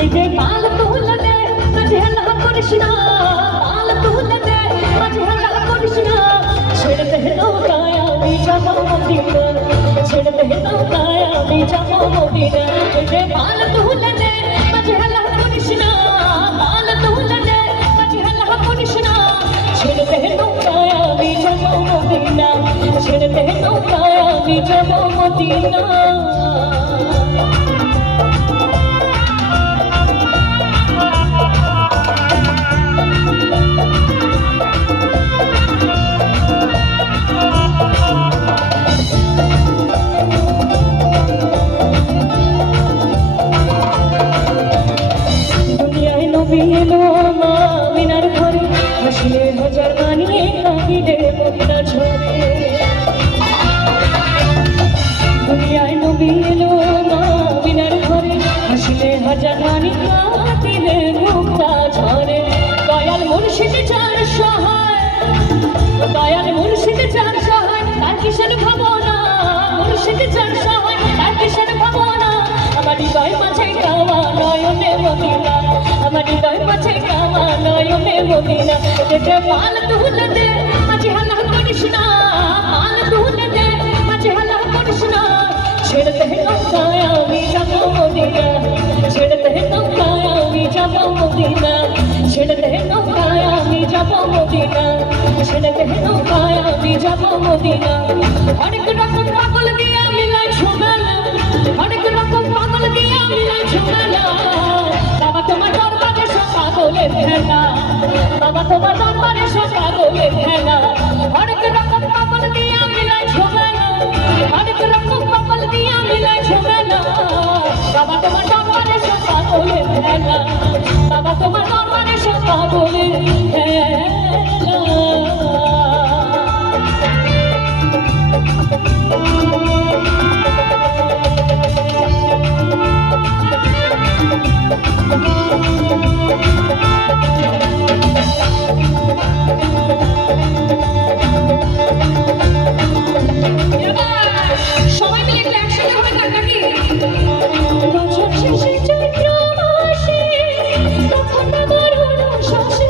নিজে পাল তুললে মাঝে হাল্লা করিস না, পাল তুললে মাঝে হাল্লা করিস না, ছেড়ে দে নৌকায় আমি যাবো মদিনা, ছেড়ে দে নৌকায় আমি যাবো মদিনা। নিজে পাল তুললে মাঝে হাল্লা করিস না, পাল তুললে মাঝে হাল্লা করিস না, ছেড়ে দে নৌকায় আমি যাবো মদিনা, ছেড়ে দে নৌকায় আমি যাবো মদিনা। এলো মা মিনার ঘরে, হাসিলে হাজার বানিয়ে কাঁদিলে মদিনা ঝরে। দুনিয়ায় নবী এলো মা মিনার ঘরে, হাসিলে হাজার বানিয়ে কাঁদিলে মুক্তা ঝরে। দয়াল মুর্শিদ চার সহায়, দয়াল মুর্শিদ চার সহায়, তার কিসের ভাবনা, মুর্শিদ চার সহায়, তার কিসের ভাবনা। আমার হৃদয় মাঝে কাওয়া নয়নে মদিনা, আমার হৃদয় মাঝে কাওয়া নয়নে মদিনা। যেতে পাল তুলে দে মাঝে হাল্লা করিস না, পাল তুলে দে মাঝে হাল্লা করিস না, ছেড়ে দে নৌকায় আমি যাবো মদিনা, ছেড়ে দে নৌকায় আমি যাবো মদিনা, ছেড়ে দে নৌকায় আমি যাবো মদিনা, ছেড়ে দে নৌকায় আমি যাবো মদিনা। অনেক রকম পাগল দিয়া মিলাই ঝুমেলা, অনেক রকম পাগল দিয়া মিলাই ঝুমেলা। বাবা তোমার দরবারে সব পাগলের খেলা, বাবা তোমার দরবারে সব পাগলের খেলা। অনেক রকম পাগল দিয়া মিলাই ঝুমেলা, অনেক রকম পাগল দিয়া মিলাই ঝুমেলা। বাবা তোমার দরবারে সব পাগলের খেলা, বাবা তোমার দরবারে সব পাগলের খেলা। সবাই মিলে একটু একসাথে হবে গান নাকি? বছর শেষে চৈত্র মাসে তখন আমার অনুশ্বাসে,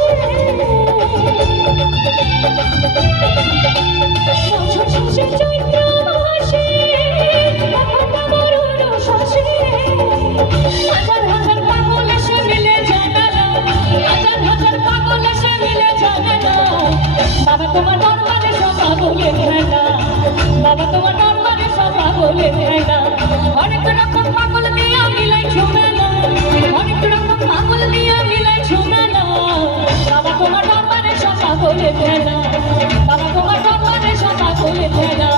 বছর শেষে চৈত্র মাসে তখন আমার অনুশ্বাসে। হাজার হাজার পাগল এসে মিলে জানালা, হাজার হাজার পাগল এসে মিলে জানালা। বাবা তোমার দরবারে সব পাগলের খেলা, বাবা তোমার দরবারে সব পাগলের খেলা। অনেক রকম পাগল দিয়া মিলাই ঝুমেলা, অনেক রকম পাগল দিয়া মিলাই ঝুমেলা। বাবা তোমার দরবারে সব পাগলের খেলা, বাবা তোমার দরবারে সব পাগলের খেলা,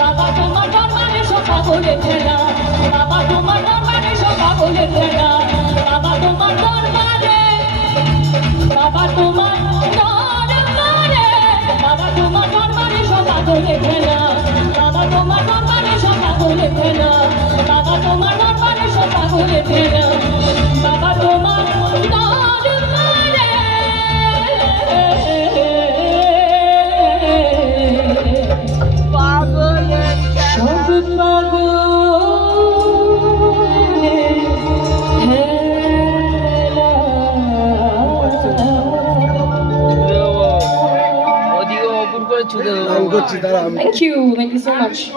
বাবা তোমার দরবারে সব পাগলের খেলা, বাবা তোমার দরবারে সব পাগলের খেলা, বাবা তোমার দরবারে, বাবা তোমার দরবারে, বাবা তোমার দরবারে সব পাগলের খেলা, বাবা তোমার দরবারে সব পাগলের খেলা, বাবা তোমার দরবারে সব পাগলের খেলা, বাবা তোমার দরবারে পাগলের সব পাগলের খেলা। ওদিকে অপুর করে ছুটে দেবো। Thank you so much.